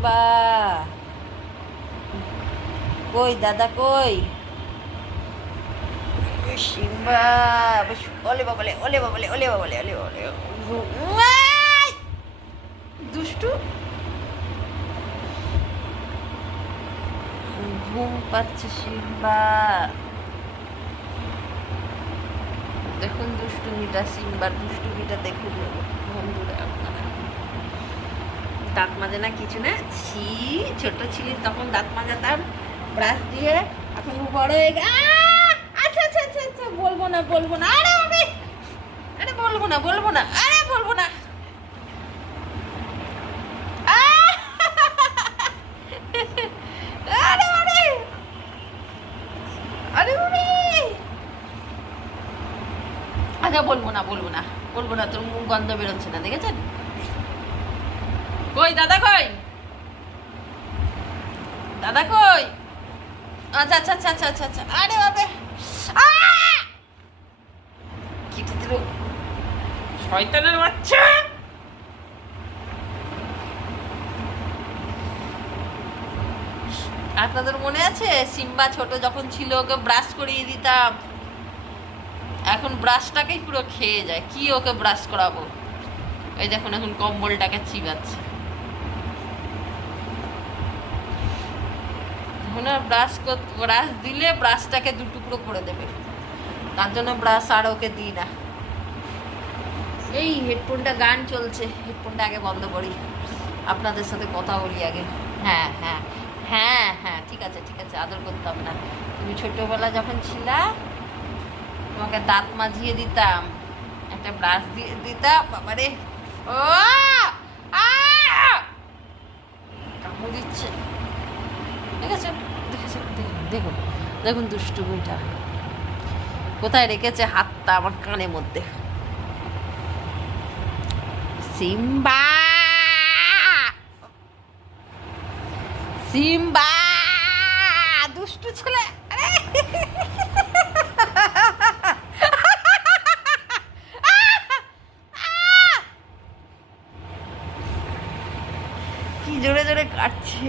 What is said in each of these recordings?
Simba কই দাদা কই? বেশ, ওলে বাবলে ওলে বাবলে ওলে বাবলে ওলে বাবলে দুষ্টু? ঘুম পাচ্ছে সিম্বা দেখুন দুষ্টুমিটা সিম্বার দুষ্টুমিটা দেখুন বন্ধুরা দাঁত মাজে না কিছু না। ছি, ছোট ছিলিস তখন দাঁত মাজাতাম ব্রাশ দিয়ে। এখন বড় হয়ে গে আচ্ছা আচ্ছা আচ্ছা আচ্ছা বলব না বলব না। আরে আরে আরে বলব না বলব না। আরে বলব না। আচ্ছা বলব না বলব না। বলব না, তোর মুখ গন্ধ বেরোচ্ছে না, দেখেছেন? কই, দাদা কই? দাদা কই? আচ্ছা আচ্ছা আচ্ছা আচ্ছা আচ্ছা আচ্ছা। আরে দিল শয়তানের বাচ্চা! আপনাদের মনে আছে? সিম্বা ছোট যখন ছিল, ওকে ব্রাশ করিয়ে দিতাম। এখন ব্রাশটাকেই পুরো খেয়ে যায়। কি ওকে ব্রাশ করাবো? এই দেখুন, এখন কম্বলটাকে চিবাচ্ছে। আর ব্রাশ ব্রাশ দিলে ব্রাশটাকে দু টুকরো করে দেবে। তার জন্য ব্রাশ আর ওকে দিই না। এই হেডফোনটা গান চলছে, হেডফোনটা আগে বন্ধ করি। আপনাদের সাথে কথা বলি আগে। হ্যাঁ হ্যাঁ হ্যাঁ হ্যাঁ ঠিক আছে ঠিক আছে, আদর করতাম না। তুমি ছোটবেলা যখন ছিলা, তোমাকে দাঁত মাঝিয়ে দিতাম, একটা ব্রাশ দিয়ে দিতাম, বাবারে। ও, আ! দেখেছেন দেখুন দেখুন দেখুন দুষ্টু বইটা। কোথায় রেখেছে হাতটা আমার কানের মধ্যে? সিম্বা! সিম্বা! দুষ্টু ছেলে! আরে! কি জোরে জোরে কাটছে।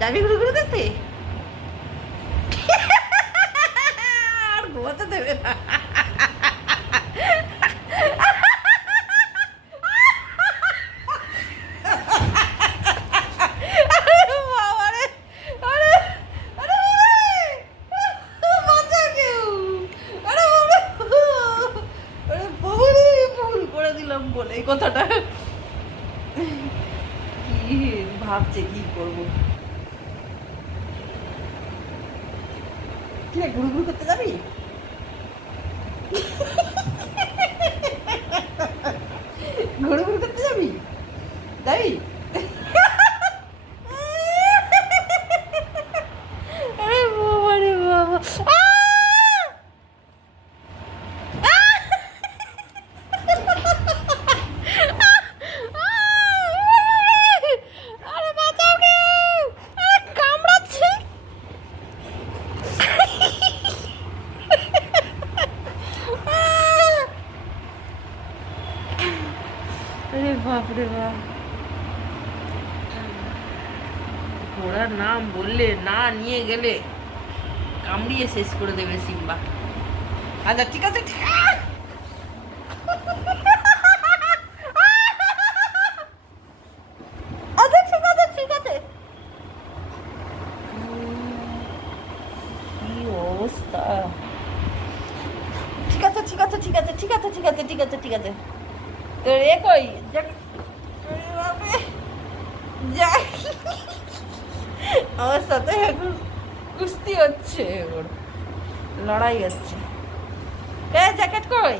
যাবি ঘুরু ঘুরু করতে আর ঘুমাতে দেবে না। বলে এই কথাটা। কি ভাবছে, কি করব? কি রে ঘুরু ঘুরু করতে যাবি ঘুরু ঘুরু করতে যাবি যাবি আরে বাবা রে বাবা আহ! আরে বাঁচাও কেউ আরে কামড়াচ্ছে আরে বাপ। ঘোড়ার নাম বললে না নিয়ে গেলে কামড়িয়ে শেষ করে দেবে সিম্বা। আচ্ছা ঠিক আছে ঠিক আছে। ঠিক আছে ঠিক আছে। ঠিক আছে ঠিক আছে ঠিক আছে ঠিক আছে তো রে কই? বাপরে, যাই। আমার সাথে এখন কুস্তি হচ্ছে ওর। লড়াই হচ্ছে। হ্যাঁ জ্যাকেট কই?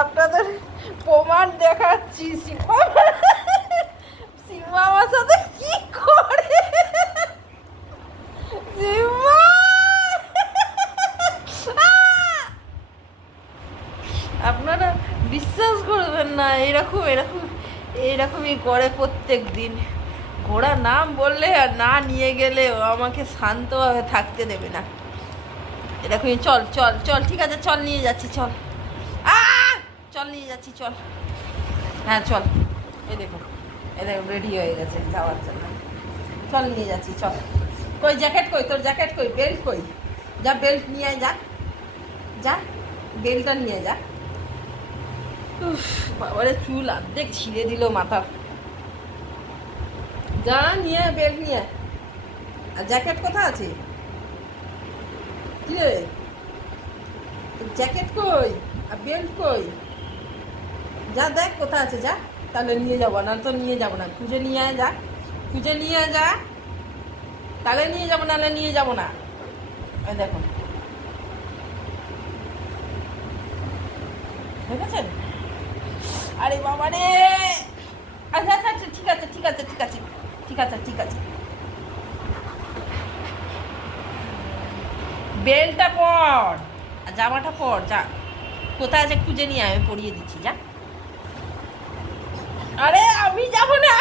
আপনাদের প্রমাণ দেখাচ্ছি শিপা সাথে করে? আপনারা বিশ্বাস করবেন না, এরকম এরকম, এরকমই করে প্রত্যেক দিন। ঘোড়া নাম বললে আর না নিয়ে গেলে ও আমাকে শান্তভাবে থাকতে দেবে না। এরকমই, চল চল চল, ঠিক আছে, চল নিয়ে যাচ্ছি, চল। আ চল নিয়ে যাচ্ছি, চল। হ্যাঁ চল। এই দেখো। এই রেডি হয়ে গেছে যাওয়ার জন্য। চল নিয়ে যাচ্ছি চল। কই জ্যাকেট কই? তোর জ্যাকেট কই? বেল্ট কই? যা বেল্ট নিয়ে যা। যা বেল্টটা নিয়ে যা। উফ, বাবারে চুল অর্ধেক ছিঁড়ে দিল মাথা। যা নিয়ে বেল্ট নিয়ে আর জ্যাকেট কোথা আছে? কি রে? জ্যাকেট কই? আর বেল্ট কই? যা দেখ কোথা আছে যা। তাহলে নিয়ে যাব, না তো নিয়ে যাব না। খুঁজে নিয়ে যা। খুঁজে নিয়ে যা। তাহলে নিয়ে যাব নাহলে নিয়ে যাব না। দেখো। দেখেছেন? আরে বাবা রে! আচ্ছা আচ্ছা আচ্ছা ঠিক আছে ঠিক আছে ঠিক আছে ঠিক আছে ঠিক আছে। বেলটা পর, জামাটা পর, যা। কোথায় আছে খুঁজে নিয়ে আমি পরিয়ে দিচ্ছি, যা। আরে আমি যাব না।